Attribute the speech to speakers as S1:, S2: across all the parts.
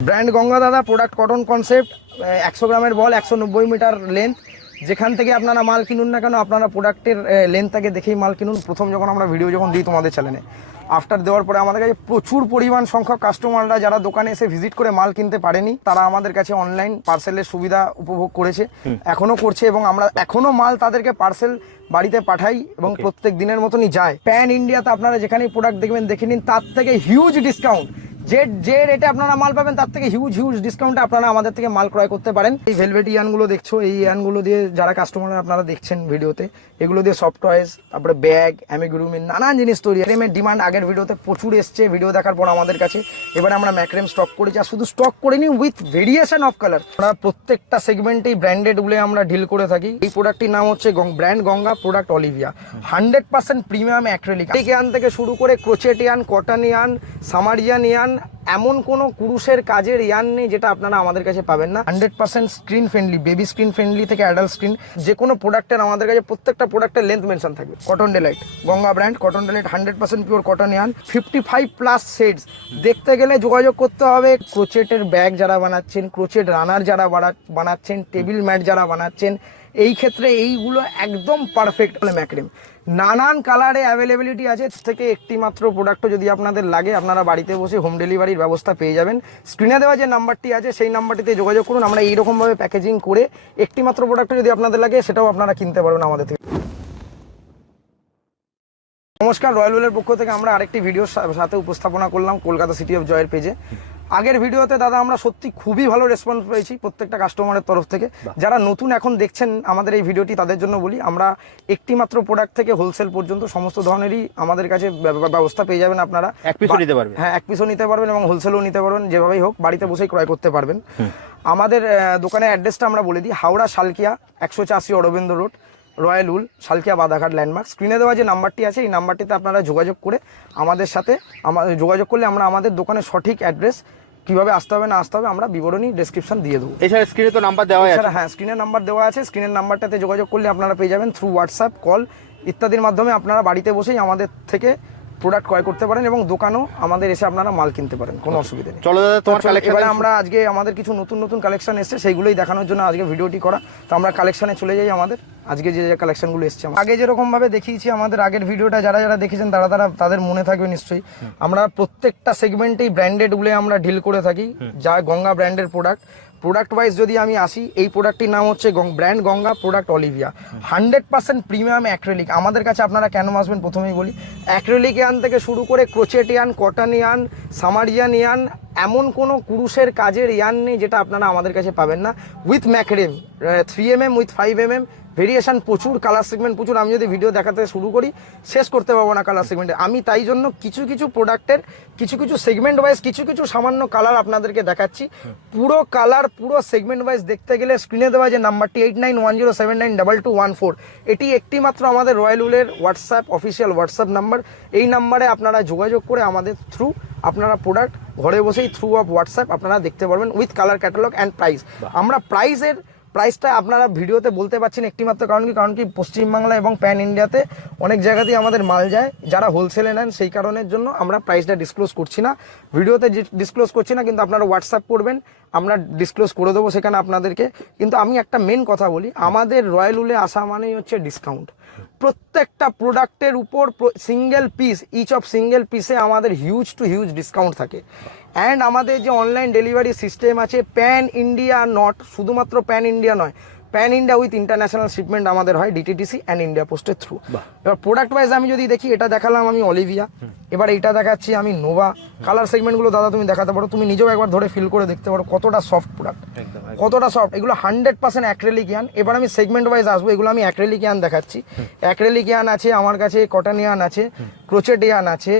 S1: Brand Ganga দাদা product cotton concept একশো গ্রামের বল একশো নব্বই মিটার লেন্থ যেখান থেকে আপনারা মাল কিনুন না কেন আপনারা প্রোডাক্টের লেন্থটাকে দেখেই মাল কিনুন। প্রথম যখন আমরা ভিডিও যখন দিই তোমাদের চ্যানেলে আফটার দেওয়ার পরে আমাদের কাছে প্রচুর পরিমাণ সংখ্যক কাস্টমাররা যারা দোকানে এসে ভিজিট করে মাল কিনতে পারেনি তারা আমাদের কাছে অনলাইন পার্সেলের সুবিধা উপভোগ করেছে। এখনও করছে এবং আমরা এখনও মাল তাদেরকে পার্সেল বাড়িতে পাঠাই এবং প্রত্যেক দিনের মতনই যায়। প্যান ইন্ডিয়াতে আপনারা যেখানেই প্রোডাক্ট দেখবেন দেখে নিন তার থেকে হিউজ ডিসকাউন্ট যে যে রেটে আপনারা মাল পাবেন, তার থেকে হিউজ হিউজ ডিসকাউন্টে আপনারা আমাদের থেকে মাল ক্রয় করতে পারেন। এই ভেলভেট ইয়ানগুলো দেখছ, এই ইয়ানগুলো দিয়ে যারা কাস্টমার আপনারা দেখছেন ভিডিওতে, এগুলো দিয়ে সফট টয়েস তারপরে ব্যাগ অ্যামিগুরুমিন নানান জিনিস তৈরি। ক্রেমের ডিমান্ড আগের ভিডিওতে প্রচুর এসছে ভিডিও দেখার পর আমাদের কাছে। এবারে আমরা ম্যাক্রেম স্টক করেছি, আর শুধু স্টক করিনি উইথ ভেরিয়েশন অফ কালার আমরা প্রত্যেকটা সেগমেন্টেই ব্র্যান্ডেডগুলো আমরা ডিল করে থাকি। এই প্রোডাক্টটির নাম হচ্ছে brand Ganga product Olivia hundred percent premium acrylic yarn থেকে শুরু করে ক্রোচেটিয়ান কটনিয়ান সামারিয়ান ইয়ান এমন কোনো কুরুশের কাজের ইয়ান নেই যেটা আপনারা আমাদের কাছে পাবেন না। Hundred percent screen friendly baby screen friendly থেকে অ্যাডাল্ট স্ক্রিন যে কোনো প্রোডাক্টের আমাদের কাছে প্রত্যেকটা প্রোডাক্টের লেন্থ মেনশন থাকবে। Cotton delight Ganga brand cotton delight hundred percent pure cotton yarn fifty five plus shades দেখতে গেলে যোগাযোগ করতে হবে। ক্রোচেটের ব্যাগ যারা বানাচ্ছেন ক্রোচেট রানার যারা বানা- বানাচ্ছেন টেবিল ম্যাট যারা বানাচ্ছেন, এই ক্ষেত্রে এইগুলো একদম পারফেক্ট ম্যাক্রেম নানান কালারে অ্যাভেলেবিলিটি আছে থেকে একটি মাত্র প্রোডাক্টও যদি আপনাদের লাগে, আপনারা বাড়িতে বসে হোম ডেলিভারির ব্যবস্থা পেয়ে যাবেন। স্ক্রিনে দেওয়া যে নাম্বারটি আছে, সেই নাম্বারটিতে যোগাযোগ করুন, আমরা এইরকমভাবে প্যাকেজিং করে একটি মাত্র প্রোডাক্ট যদি আপনাদের লাগে, সেটাও আপনারা কিনতে পারবেন আমাদের থেকে। নমস্কার রয়্যাল ওয়েলের পক্ষ থেকে আমরা আরেকটি ভিডিওর সাথে উপস্থাপনা করলাম, কলকাতা সিটি অফ জয়ের পেজে আগের ভিডিওতে দাদা আমরা সত্যি খুবই ভালো রেসপন্স পেয়েছি প্রত্যেকটা কাস্টমারের তরফ থেকে। যারা নতুন এখন দেখছেন আমাদের এই ভিডিওটি তাদের জন্য বলি আমরা একটি মাত্র প্রোডাক্ট থেকে হোলসেল পর্যন্ত সমস্ত ধরনেরই আমাদের কাছে ব্যবস্থা পেয়ে যাবেন আপনারা।
S2: এক পিসও নিতে পারবেন।
S1: হ্যাঁ এক পিসও নিতে পারবেন এবং হোলসেলও নিতে পারবেন যেভাবেই হোক বাড়িতে বসেই ক্রয় করতে পারবেন। আমাদের দোকানের অ্যাড্রেসটা আমরা বলে দিই হাওড়া শালকিয়া একশো চাষি Aurobindo road. Royal wool Salkia Badaghat landmark. স্ক্রিনে দেওয়া যে নাম্বারটি আছে এই নাম্বারটিতে আপনারা যোগাযোগ করে আমাদের সাথে আমাদের যোগাযোগ করলে আমরা আমাদের দোকানের সঠিক অ্যাড্রেস কীভাবে আসতে হবে না আসতে হবে আমরা বিবরণী ডেসক্রিপশন দিয়ে দেবো।
S2: এছাড়া স্ক্রিনে তো নাম্বার দেওয়া আছে।
S1: হ্যাঁ স্ক্রিনের নাম্বার দেওয়া আছে স্ক্রিনের নাম্বারটাতে যোগাযোগ করলে আপনারা পেয়ে যাবেন থ্রু হোয়াটসঅ্যাপ কল ইত্যাদির মাধ্যমে আপনারা বাড়িতে বসেই আমাদের থেকে প্রোডাক্ট ক্রয় করতে পারেন এবং দোকানও আমাদের এসে আপনারা মাল কিনতে পারেন কোনো অসুবিধা নেই।
S2: চলো দাদা তোমার কালেকশন
S1: আমরা আজকে আমাদের কিছু নতুন নতুন কালেকশন এসেছে সেইগুলোই দেখানোর জন্য আজকে ভিডিওটি করা। তো আমরা কালেকশনে চলে যাই আমাদের। আজকে যে যে কালেকশনগুলো এসেছে। আগে যেরকম ভাবে দেখিয়েছি আমাদের আগের ভিডিওটা যারা যারা দেখেছেন তারা তারা তাদের মনে থাকবে নিশ্চয়ই। আমরা প্রত্যেকটা সেগমেন্টেই ব্র্যান্ডেডগুলো আমরা ডিল করে থাকি যা গঙ্গা ব্র্যান্ডের প্রোডাক্ট প্রোডাক্ট ওয়াইজ যদি আমি আসি এই প্রোডাক্টটির নাম হচ্ছে brand Ganga product Olivia hundred percent premium acrylic আমাদের কাছে আপনারা কেন আসবেন প্রথমেই বলি। অ্যাক্রেলিক ইয়ান থেকে শুরু করে ক্রোচেট ইয়ান কটন ইয়ান সামারিয়ান ইয়ান এমন কোনো কুরুশের কাজের ইয়ান নেই যেটা আপনারা আমাদের কাছে পাবেন না। With macrame three M M with five M M variation প্রচুর কালার সেগমেন্ট প্রচুর। আমি যদি ভিডিও দেখাতে শুরু করি শেষ করতে পারব না কালার সেগমেন্টে আমি তাই জন্য কিছু কিছু প্রোডাক্টের কিছু কিছু সেগমেন্ট ওয়াইজ কিছু কিছু সামান্য কালার আপনাদেরকে দেখাচ্ছি। পুরো কালার পুরো সেগমেন্ট ওয়াইজ দেখতে গেলে স্ক্রিনে দেওয়া যে নাম্বারটি eight nine one zero seven nine double two one four এটি একটি মাত্র আমাদের রয়্যাল উলের হোয়াটসঅ্যাপ অফিসিয়াল হোয়াটসঅ্যাপ নাম্বার এই নাম্বারে আপনারা যোগাযোগ করে আমাদের থ্রু আপনারা প্রোডাক্ট ঘরে বসেই থ্রু অফ হোয়াটসঅ্যাপ আপনারা দেখতে পারবেন with colour catalogue and price আমরা প্রাইসের প্রাইসটা আপনারা ভিডিওতে বলতে পারছেন একটিমাত্র, কারণ কি কারণ কি, পশ্চিমবাংলা এবং প্যান ইন্ডিয়াতে অনেক জায়গাতেই আমাদের মাল যায়। যারা হোলসেলে নেন, সেই কারণের জন্য আমরা প্রাইসটা ডিসক্লোজ করছি না। ভিডিওতে ডিসক্লোজ করছি না, কিন্তু আপনারা হোয়াটসঅ্যাপ করবেন, আমরা ডিসক্লোজ করে দেবো সেখানে আপনাদেরকে। কিন্তু আমি একটা মেন কথা বলি, আমাদের রয়্যাল উলে আসা মানেই হচ্ছে ডিসকাউন্ট প্রত্যেকটা প্রোডাক্টের উপর সিঙ্গেল পিস ইচ অফ সিঙ্গেল পিসে আমাদের হিউজ টু হিউজ ডিসকাউন্ট থাকে। অ্যান্ড আমাদের যে অনলাইন ডেলিভারি সিস্টেম আছে প্যান ইন্ডিয়া নট শুধুমাত্র প্যান ইন্ডিয়া নয় pan India with international shipment আমাদের হয় ডিটিটিসি অ্যান্ড ইন্ডিয়া পোস্টের থ্রু এবার প্রোডাক্ট ওয়াইজ আমি যদি দেখি এটা দেখালাম আমি অলিভিয়া এবার এটা দেখাচ্ছি আমি নোভা কালার সেগমেন্টগুলো দাদা তুমি দেখাতে পারো। তুমি নিজেও একবার ধরে ফিল করে দেখতে পারো কতটা সফট প্রোডাক্ট কতটা সফট এগুলো হান্ড্রেড পার্সেন্ট অ্যাক্রেলিক ইয়ান এবার আমি সেগমেন্ট ওয়াইজ আসব এগুলো আমি অ্যাক্রেলিক ইয়ান দেখাচ্ছি। অ্যাক্রেলিক ইয়ান আছে আমার কাছে কটন ইয়ান আছে ক্রোচেট ইয়ান আছে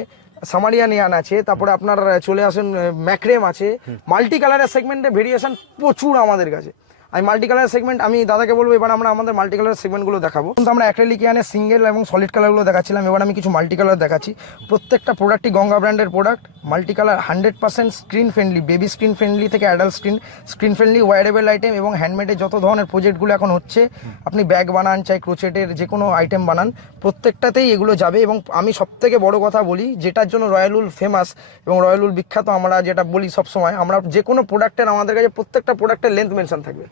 S1: সামারিয়ান ইয়ান আছে তারপরে আপনার চলে আসেন ম্যাক্রেম আছে। মাল্টি কালারের সেগমেন্টে ভেরিয়েশন প্রচুর আমাদের কাছে। আমি মাল্টি কালার সেগমেন্ট আমি দাদাকে বলব, এবার আমরা আমাদের মাল্টি কালার সেগমেন্টগুলো দেখাবো। কিন্তু আমরা অ্যাক্রেলিক ইয়ানের সিঙ্গেল এবং সলিড কালারগুলো দেখাচ্ছিলাম, এবার আমি কিছু মাল্টি কালার দেখাচ্ছি। প্রত্যেকটা প্রোডাক্টই গঙ্গা ব্র্যান্ডের product multi colour hundred percent screen friendly baby screen friendly থেকে adult screen screen friendly wearable item এবং হ্যান্ডমেডের যত ধরনের প্রজেক্টগুলো এখন হচ্ছে, আপনি ব্যাগ বানান, চাই ক্রোচেটের যে কোনো আইটেম বানান, প্রত্যেকটাতেই এগুলো যাবে এবং আমি সব থেকে বড় কথা বলি, যেটার জন্য রয়্যাল উল ফেমাস এবং রয়্যাল উল বিখ্যাত, আমরা যেটা বলি সবসময়, আমরা যে কোনো প্রোডাক্টের আমাদের কাছে প্রত্যেকটা প্রোডাক্টের লেন্থ মেনশন থাকবে।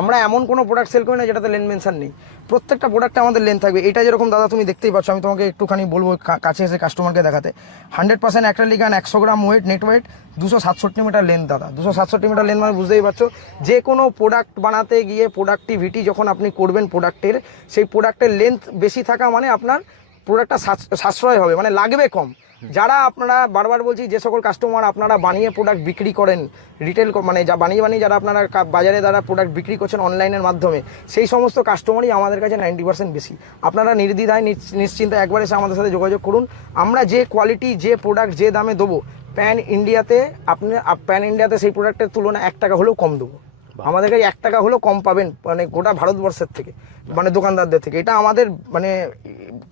S1: আমরা এমন কোনো প্রোডাক্ট সেল করি না যেটাতে লেন্থ মেনশন নেই। প্রত্যেকটা প্রোডাক্টে আমাদের লেন্থ থাকবে। এটা যেরকম দাদা তুমি দেখতেই পাচ্ছ, আমি তোমাকে একটুখানি বলব কাছে এসে কাস্টমারকে দেখাতে। হান্ড্রেড পার্সেন্ট একটা গান একশো গ্রাম ওয়েট নেট ওয়েট দুশো সাতষট্টি মিটার লেন্থ দাদা। দুশো সাতষট্টি মিটার লেন মানে বুঝতেই পারছ, যে কোনো প্রোডাক্ট বানাতে গিয়ে প্রোডাক্টিভিটি যখন আপনি করবেন প্রোডাক্টের সেই প্রোডাক্টের লেন্থ বেশি থাকা মানে আপনার প্রোডাক্টটা সাশ্রয় হবে মানে লাগবে কম। যারা আপনারা বারবার বলছি যে সকল কাস্টমার আপনারা বানিয়ে প্রোডাক্ট বিক্রি করেন রিটেল মানে যা বানিয়ে বানিয়ে যারা আপনারা বাজারে যারা প্রোডাক্ট বিক্রি করছেন অনলাইনের মাধ্যমে সেই সমস্ত কাস্টমারই আমাদের কাছে নাইনটি পার্সেন্ট বেশি। আপনারা নির্দ্বিধায় নিশ্চ- নিশ্চিন্তে একবার এসে আমাদের সাথে যোগাযোগ করুন। আমরা যে কোয়ালিটি যে প্রোডাক্ট যে দামে দেবো প্যান ইন্ডিয়াতে আপনি প্যান ইন্ডিয়াতে সেই প্রোডাক্টের তুলনায় এক টাকা হলেও কম দেবো। আমাদের কাছে এক টাকা হলেও কম পাবেন মানে গোটা ভারতবর্ষের থেকে মানে দোকানদারদের থেকে। এটা আমাদের মানে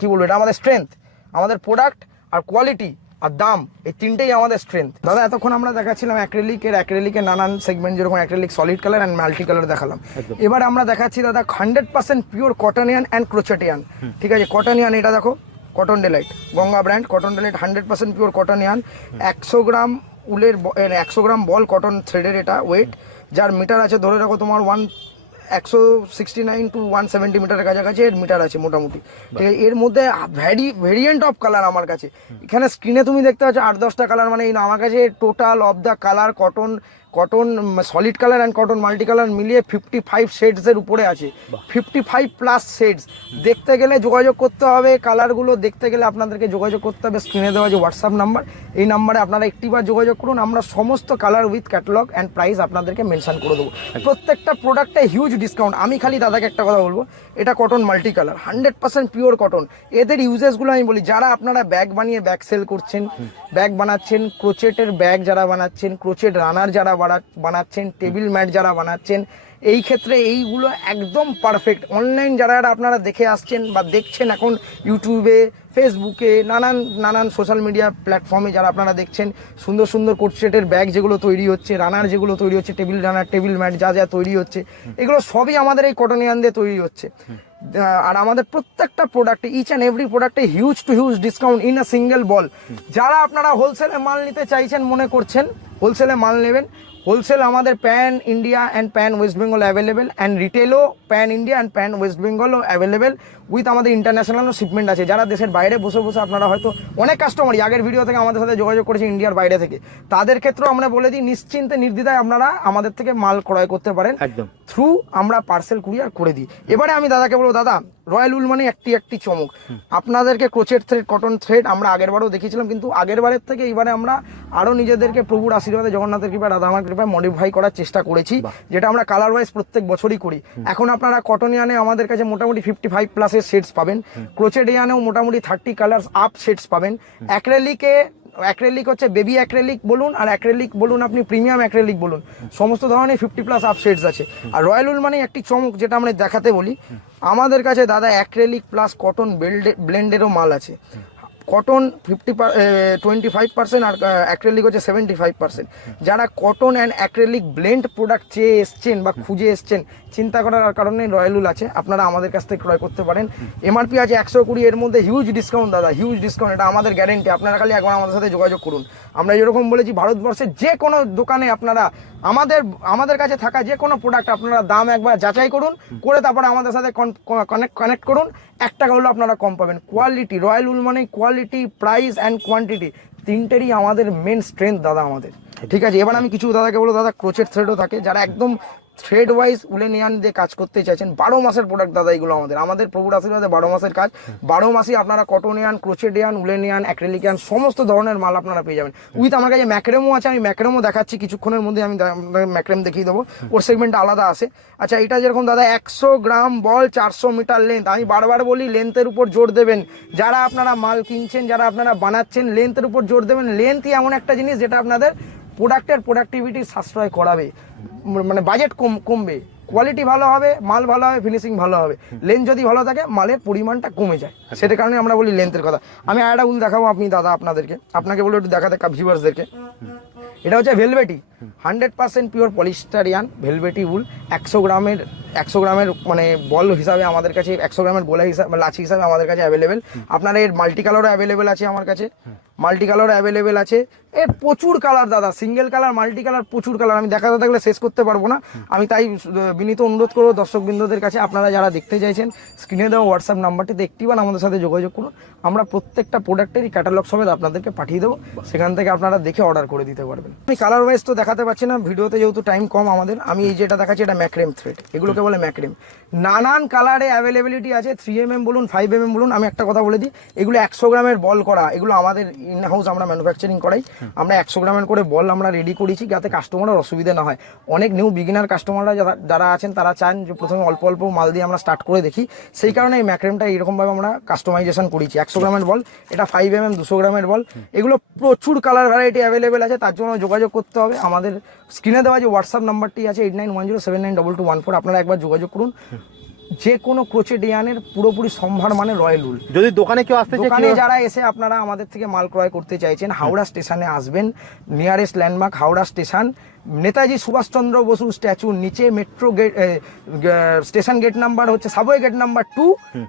S1: কি বলব এটা আমাদের স্ট্রেংথ আমাদের প্রোডাক্ট আর কোয়ালিটি আর দাম এই তিনটেই আমাদের স্ট্রেংথ দাদা এতক্ষণ আমরা দেখাচ্ছিলাম অ্যাক্রেলিকের অ্যাক্রেলিকের নানান সেগমেন্ট যেরকম acrylic solid colour and multi colour দেখালাম। এবার আমরা দেখাচ্ছি দাদা hundred percent pure cotton yarn and crochet yarn ঠিক আছে কটনিয়ান এটা দেখো cotton delight Ganga brand cotton delight hundred percent pure cotton yarn একশো গ্রাম উলের একশো গ্রাম বল কটন থ্রেডের এটা ওয়েট যার মিটার আছে ধরে রাখো তোমার ওয়ান একশো sixty nine two one seventy মিটারের কাছাকাছি এর মিটার আছে মোটামুটি। ঠিক আছে এর মধ্যে ভ্যারি ভেরিয়েন্ট অফ কালার আমার কাছে। এখানে স্ক্রিনে তুমি দেখতে পাচ্ছ আট দশটা কালার মানে এই আমার কাছে total of the colour cotton cotton solid colour and cotton multi colour মিলিয়ে ফিফটি ফাইভ শেডসের উপরে আছে। ফিফটি ফাইভ প্লাস শেডস দেখতে গেলে যোগাযোগ করতে হবে কালারগুলো দেখতে গেলে আপনাদেরকে যোগাযোগ করতে হবে স্ক্রিনে দেওয়া যে হোয়াটসঅ্যাপ নাম্বার এই নাম্বারে আপনারা একটিবার যোগাযোগ করুন আমরা সমস্ত colour with catalogue and price আপনাদেরকে মেনশন করে দেবো। প্রত্যেকটা প্রোডাক্টে হিউজ ডিসকাউন্ট আমি খালি দাদাকে একটা কথা বলব এটা cotton multi colour hundred percent pure cotton এদের ইউজেসগুলো আমি বলি যারা আপনারা ব্যাগ বানিয়ে ব্যাগ সেল করছেন ব্যাগ বানাচ্ছেন ক্রোচেটের ব্যাগ যারা বানাচ্ছেন ক্রোচেট রানার যারা বানা- বানাচ্ছেন টেবিল ম্যাট যারা বানাচ্ছেন, এই ক্ষেত্রে এইগুলো একদম পারফেক্ট অনলাইন যারা যারা আপনারা দেখে আসছেন বা দেখছেন এখন ইউটিউবে ফেসবুকে নানান নানান সোশ্যাল মিডিয়া প্ল্যাটফর্মে যারা আপনারা দেখছেন সুন্দর সুন্দর কোটসেটের ব্যাগ যেগুলো তৈরি হচ্ছে রানার যেগুলো তৈরি হচ্ছে টেবিল রানার টেবিল ম্যাট যা যা তৈরি হচ্ছে এগুলো সবই আমাদের এই কটনিয়ান দিয়ে তৈরি হচ্ছে। আর আমাদের প্রত্যেকটা প্রোডাক্টে ইচ অ্যান্ড এভরি প্রোডাক্টে huge to huge discount in a single ball যারা আপনারা হোলসেলে মাল নিতে চাইছেন মনে করছেন হোলসেলে মাল নেবেন হোলসেল আমাদের pan India and pan West Bengal available and রিটেলও pan India and pan West বেঙ্গলও available with আমাদের ইন্টারন্যাশনালও শিপমেন্ট আছে। যারা দেশের বাইরে বসে বসে আপনারা হয়তো অনেক কাস্টমারই আগের ভিডিও থেকে আমাদের সাথে যোগাযোগ করেছে ইন্ডিয়ার বাইরে থেকে। তাদের ক্ষেত্রেও আমরা বলে দিই নিশ্চিন্তে নির্দ্বিধায় আপনারা আমাদের থেকে মাল ক্রয় করতে পারেন।
S2: একদম।
S1: থ্রু আমরা পার্সেল কুরিয়ার করে দিই। এবারে আমি দাদাকে বলব দাদা রয়্যাল উল মানে একটি একটি চমক। আপনাদেরকে ক্রোচের থ্রেড কটন থ্রেড আমরা আগের বারও দেখিয়েছিলাম কিন্তু আগের বারের থেকে এবারে আমরা আরও নিজেদেরকে প্রভুর আশীর্বাদে জগন্নাথের কৃপায় রাধা আমার কৃপায় মডিফাই করার চেষ্টা করেছি যেটা আমরা কালার ওয়াইজ প্রত্যেক বছরই করি। এখন আপনারা কটন ইয়ানে আমাদের কাছে মোটামুটি ফিফটি ফাইভ প্লাসের শেডস পাবেন। ক্রোচেডিয়ানেও মোটামুটি থার্টি কালার্স আপ শেডস পাবেন। অ্যাক্রেলিকে অ্যাক্রেলিক হচ্ছে বেবি অ্যাক্রেলিক বলুন আর অ্যাক্রেলিক বলুন আপনি প্রিমিয়াম অ্যাক্রেলিক বলুন। সমস্ত ধরনের ফিফটি প্লাস আপ শেডস আছে। আর রয়্যাল উল মানে একটি চমক যেটা আমরা দেখাতে বলি। আমাদের কাছে দাদা অ্যাক্রেলিক প্লাস কটন বেল্ডে ব্লেন্ডেরও মাল আছে। Cotton fifty twenty five percent আর অ্যাক্রেলিক হচ্ছে সেভেন্টি ফাইভ পার্সেন্ট যারা cotton and acrylic blend product চেয়ে এসছেন বা খুঁজে এসছেন, চিন্তা করার কারণে রয়্যালুল আছে। আপনারা আমাদের কাছ থেকে ক্রয় করতে পারেন। এমআরপি আছে একশো কুড়ি, এর মধ্যে হিউজ ডিসকাউন্ট দাদা হিউজ ডিসকাউন্ট এটা আমাদের গ্যারেন্টি আপনারা খালি একবার আমাদের সাথে যোগাযোগ করুন। আমরা যেরকম বলেছি, ভারতবর্ষের যে কোনো দোকানে আপনারা, আমাদের আমাদের কাছে থাকা যে কোনো প্রোডাক্ট আপনারা দাম একবার যাচাই করুন, করে তারপরে আমাদের সাথে কানেক্ট কানেক্ট করুন। এক টাকা হলেও আপনারা কম পাবেন। কোয়ালিটি রয়্যাল উল মানে কোয়ালিটি প্রাইস অ্যান্ড কোয়ান্টিটি তিনটেরই আমাদের মেন স্ট্রেংথ দাদা আমাদের। ঠিক আছে? এবার আমি কিছু দাদাকে বলব, দাদা ক্রোচের থ্রেডও থাকে, যারা একদম থ্রেড ওয়াইজ উলেনিয়ান দিয়ে কাজ করতে চাইছেন। বারো মাসের প্রোডাক্ট দাদা, এগুলো আমাদের। আমাদের প্রভুর আশীর্বাদে বারো মাসের কাজ। বারো মাসেই আপনারা কটনিয়ান ক্রোচেডিয়ান উলেনিয়ান অ্যাক্রেলিকিয়ান সমস্ত ধরনের মাল আপনারা পেয়ে যাবেন। উইথ আমার কাছে ম্যাক্রেমও আছে, আমি ম্যাক্রেমো দেখাচ্ছি। কিছুক্ষণের মধ্যে আমি ম্যাক্রেম দেখিয়ে দেবো। ওর সেগমেন্ট আলাদা আছে। আচ্ছা এটা যেরকম দাদা, একশো গ্রাম বল, চারশো মিটার লেন্থ আমি বারবার বলি লেন্থের উপর জোর দেবেন। যারা আপনারা মাল কিনছেন, যারা আপনারা বানাচ্ছেন লেন্থের উপর জোর দেবেন। লেন্থই এমন একটা জিনিস যেটা আপনাদের প্রোডাক্টের প্রোডাক্টিভিটি সাশ্রয় করাবে। মানে বাজেট কম কমবে। কোয়ালিটি ভালো হবে মাল ভালো হবে ফিনিশিং ভালো হবে। লেন্থ যদি ভালো থাকে মালের পরিমাণটা কমে যায়। সেটার কারণে আমরা বলি লেন্থের কথা। আমি আর একটা উল দেখাবো আপনি দাদা আপনাদেরকে। আপনাকে বলে একটু দেখাতে ভিউয়ার্সদেরকে এটা হচ্ছে velvety hundred percent pure polyester yarn velvety wool. একশো গ্রামের একশো গ্রামের মানে বল হিসাবে আমাদের কাছে একশো গ্রামের গোলা হিসাবে লাচি হিসাবে আমাদের কাছে অ্যাভেলেবেল আপনার এর মাল্টি কালারও অ্যাভেলেবেল আছে আমার কাছে। মাল্টি কালার অ্যাভেলেবেল আছে। এর প্রচুর কালার দাদা সিঙ্গেল কালার মাল্টি কালার প্রচুর কালার আমি দেখাতে থাকলে শেষ করতে পারব না। আমি তাই বিনীত অনুরোধ করব দর্শক বৃন্দদের কাছে, আপনারা যারা দেখতে চাইছেন স্ক্রিনে দেওয়া হোয়াটসঅ্যাপ নাম্বারটিতে একটিবার আমাদের সাথে যোগাযোগ করুন। আমরা প্রত্যেকটা প্রোডাক্টেরই ক্যাটালগ সমেত আপনাদেরকে পাঠিয়ে দেবো। সেখান থেকে আপনারা দেখে অর্ডার করে দিতে পারবেন। আমি কালার ওয়াইজ তো দেখাতে পারছি না, ভিডিওতে যেহেতু টাইম কম আমাদের, আমি এই যেটা দেখাচ্ছি এটা ম্যাক্রেম থ্রেড এগুলোকে বলে ম্যাক্রেম নানান কালারে অ্যাভেলেবিলিটি আছে থ্রি এম এম বলুন ফাইভ এম এম বলুন, আমি একটা কথা বলে দিই, এগুলো একশো গ্রামের বল করা, এগুলো আমাদের ইন হাউস আমরা ম্যানুফ্যাকচারিং করাই। আমরা একশো গ্রামের করে বল আমরা রেডি করেছি যাতে কাস্টমারের অসুবিধা না হয়। অনেক নিউ বিগিনার কাস্টমাররা যারা- আছেন, তারা চান যে প্রথমে অল্প অল্প মাল দিয়ে আমরা স্টার্ট করে দেখি। সেই কারণে এই ম্যাক্রেমটা এইরকমভাবে আমরা কাস্টমাইজেশন করেছি। একশো গ্রামের বল, এটা ফাইভ এম এম দুশো গ্রামের বল। এগুলো প্রচুর কালার ভ্যারাইটি অ্যাভেলেবেল আছে, তার জন্য যোগাযোগ করতে হবে। আমাদের স্ক্রিনে দেওয়া যে হোয়াটসঅ্যাপ নাম্বারটি আছে eight nine one zero seven nine double two one four আপনারা একবার যোগাযোগ করুন। যে কোনো ক্রোচে ডিয়ানের পুরোপুরি সম্ভার মানে রয়্যাল উল।
S2: যদি দোকানে কেউ আসতে
S1: দোকানে যারা এসে আপনারা আমাদের থেকে মাল ক্রয় করতে চাইছেন হাওড়া স্টেশনে আসবেন nearest landmark Howrah station Netaji Subhas Chandra Bose স্ট্যাচুর নিচে metro gate station gate number হচ্ছে subway gate number two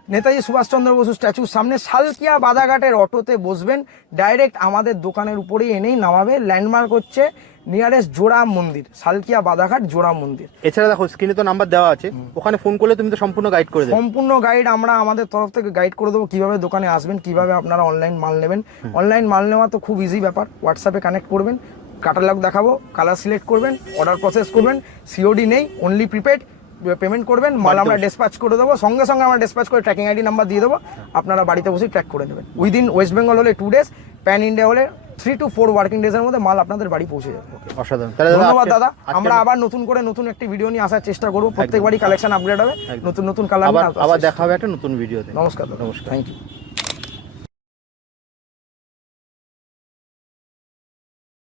S1: Netaji Subhas Chandra Bose স্ট্যাচুর সামনে সালকিয়া বাদাঘাটের অটোতে বসবেন ডাইরেক্ট আমাদের দোকানের উপরেই এনেই নামাবে ল্যান্ডমার্ক হচ্ছে নিয়ারেস্ট জোড়া মন্দির সালকিয়া বাদাঘাট জোড়া মন্দির
S2: এছাড়া দেখো স্ক্রিনে তো নাম্বার দেওয়া আছে। ওখানে ফোন করলে তুমি তো সম্পূর্ণ গাইড করে দেবে।
S1: সম্পূর্ণ গাইড আমরা আমাদের তরফ থেকে গাইড করে দেবো কীভাবে দোকানে আসবেন কীভাবে আপনারা অনলাইন মাল নেবেন। অনলাইন মাল নেওয়া তো খুব ইজি ব্যাপার। হোয়াটসঅ্যাপে কানেক্ট করবেন কাটালগ দেখাবো কালার সিলেক্ট করবেন অর্ডার প্রসেস করবেন সিওডি নেই অনলি প্রিপেড পেমেন্ট করবেন মাল আমরা ডিসপ্যাচ করে দেবো সঙ্গে সঙ্গে আমরা ডিসপ্যাচ করে ট্র্যাকিং আইডি নাম্বার দিয়ে দেবো আপনারা বাড়িতে বসে ট্র্যাক করে নেবেন। উইদিন ওয়েস্ট বেঙ্গল হলে টু ডেজ প্যান ইন্ডিয়া হলে থ্রি টু ফোর ওয়ার্কিং ডেজের মধ্যে মাল আপনাদের বাড়ি পৌঁছে যাবে।
S2: অসাধারণ।
S1: ধন্যবাদ দাদা। আমরা আবার নতুন করে নতুন একটি ভিডিও নিয়ে আসার চেষ্টা করব। প্রত্যেকবারই কালেকশন আপগ্রেড হবে। নতুন নতুন কালার
S2: আবার আবার দেখা হবে একটা নতুন ভিডিও
S1: নমস্কার
S2: নমস্কার।
S1: Thank you